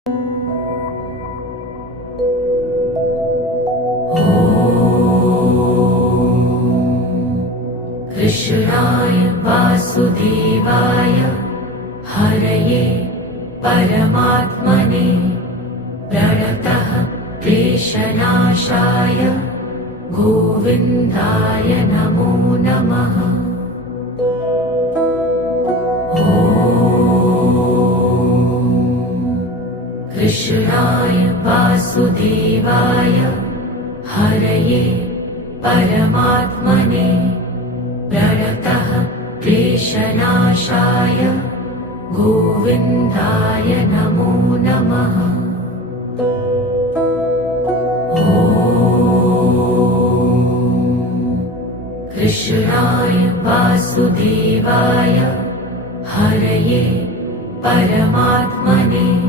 कृष्णाय वासुदेवाय हरये परमात्मने प्रणतः क्लेशनाशाय गोविन्दाय नमो नमः। कृष्णाय वासुदेवाय हरये परमात्मने प्रणतः क्लेशनाशाय गोविन्दाय नमो नमः। कृष्णाय वासुदेवाय हरये परमात्मने